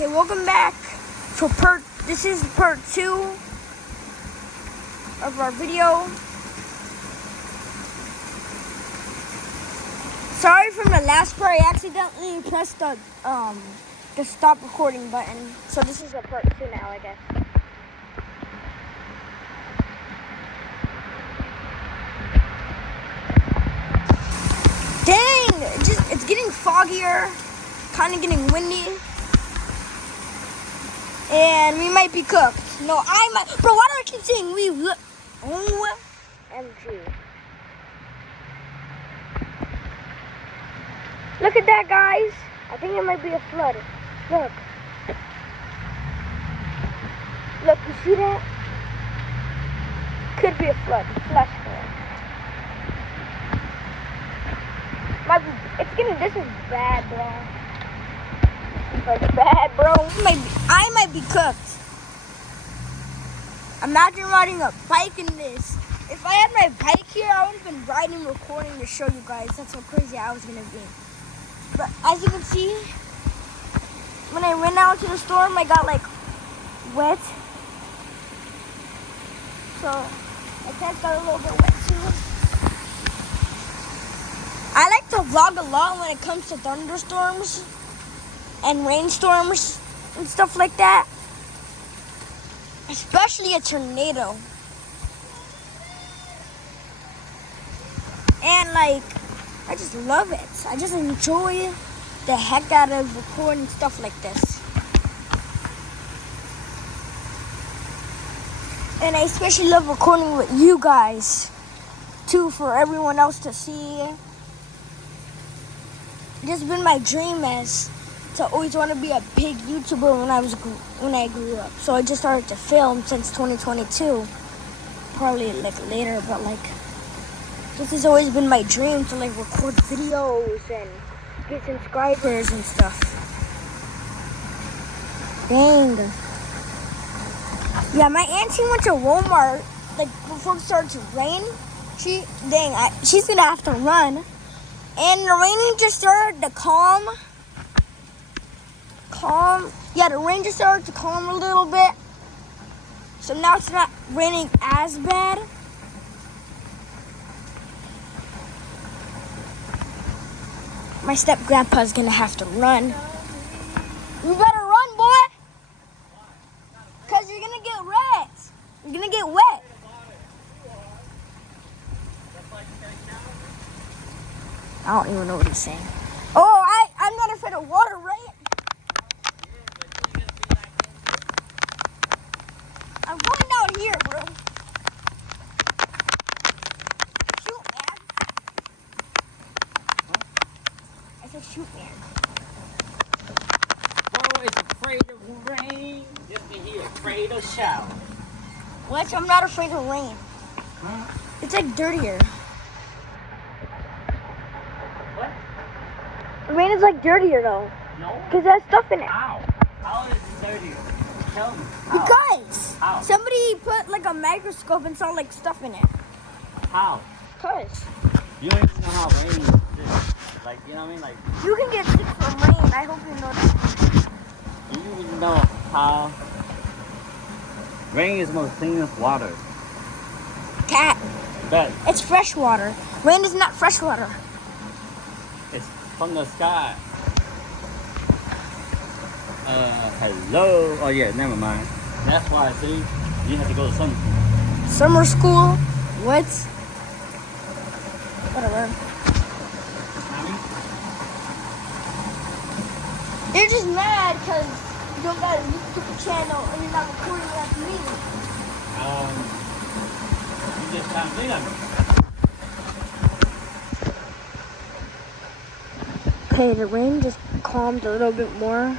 Okay, welcome back for this is part 2 of our video. Sorry from the last part, I accidentally pressed the stop recording button. So this is a part 2 now, I guess. Dang, it's getting foggier, kind of getting windy. And we might be cooked. No, I might. Bro, why do I keep saying we? OMG. Look at that, guys. I think it might be a flood. Look. Look, you see that? Could be a flood. Flash flood. This is bad, bro. Like bad, bro. I might be cooked. Imagine riding a bike in this. If I had my bike here, I would have been riding, recording to show you guys. That's how crazy I was gonna be. But as you can see, when I went out to the storm, I got like wet. So my pants got a little bit wet too. I like to vlog a lot when it comes to thunderstorms and rainstorms and stuff like that. Especially a tornado. And like, I just love it. I just enjoy the heck out of recording stuff like this. And I especially love recording with you guys too, for everyone else to see. It's been my dream to always want to be a big YouTuber when I grew up. So I just started to film since 2022. Probably like later, but like this has always been my dream, to like record videos and get subscribers and stuff. Dang. Yeah, my auntie went to Walmart like before it started to rain. She's gonna have to run. And the raining just started to calm. Yeah, the rain just started to calm a little bit. So now it's not raining as bad. My step-grandpa's gonna have to run. You better run, boy. Because you're gonna get wet. You're gonna get wet. I don't even know what he's saying. Oh, I'm not afraid of water, right? I'm going down here, bro. Shoot, man. I said shoot, man. Bro is afraid of rain. Just be here, afraid of shower. What? I'm not afraid of rain. Huh? It's like dirtier. Rain is like dirtier though. No. Because it has stuff in it. How? How is it dirtier? Tell me. How? Because How? somebody put like a microscope and saw like stuff in it. How? Because You don't even know how rain is. Like, you know what I mean? Like, you can get sick from rain. I hope you know that. you even know how rain is the most cleanest water. Cat. But It's fresh water. Rain is not fresh water. it's from the sky. Hello. Oh yeah, never mind. That's why I see you have to go to summer school. Summer school? What? Whatever. You're just mad because you don't got a YouTube channel and you're not recording like me. You just can't see them. Okay, the rain just calmed a little bit more.